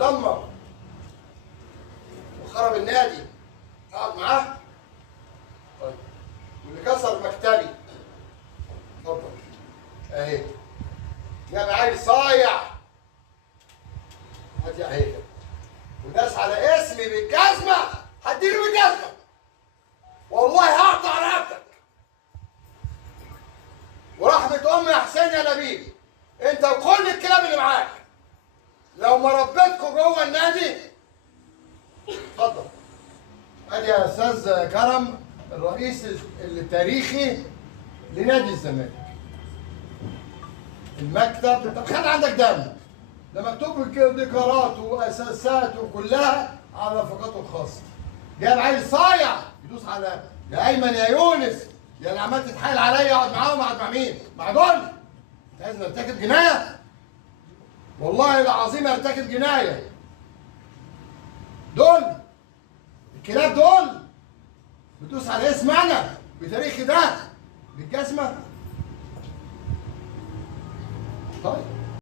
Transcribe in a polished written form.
دمر وخرب النادي اقعد معاه؟ طيب واللي كسر مكتبي اتفضل اهي، جاب عيل صايع هات يا هيك وداس على اسمي بالجزمه، هديله بالجزمه والله هقطع رقبتك. ورحمه امي يا حسين يا نبيل، انت وكل الكلاب اللي معاك لو ما ربيتكوا جوه النادي. اتفضل ادي يا استاذ كرم الرئيس التاريخي لنادي الزمالك. المكتب انت خلي عندك دم، ده مكتوب ديكورات واساسات وكلها على رفقاته الخاصه. جايب عيل صايع يدوس على يا ايمن يا يونس يا اللي عمال تتحايل عليا اقعد معاهم، اقعد مع مين؟ مع دول؟ انت عايز نرتكب جنايه؟ والله العظيم ارتكب جنايه. دول الكلاب دول بتدوس على اسم انا بتاريخي ده بالجزمه. طيب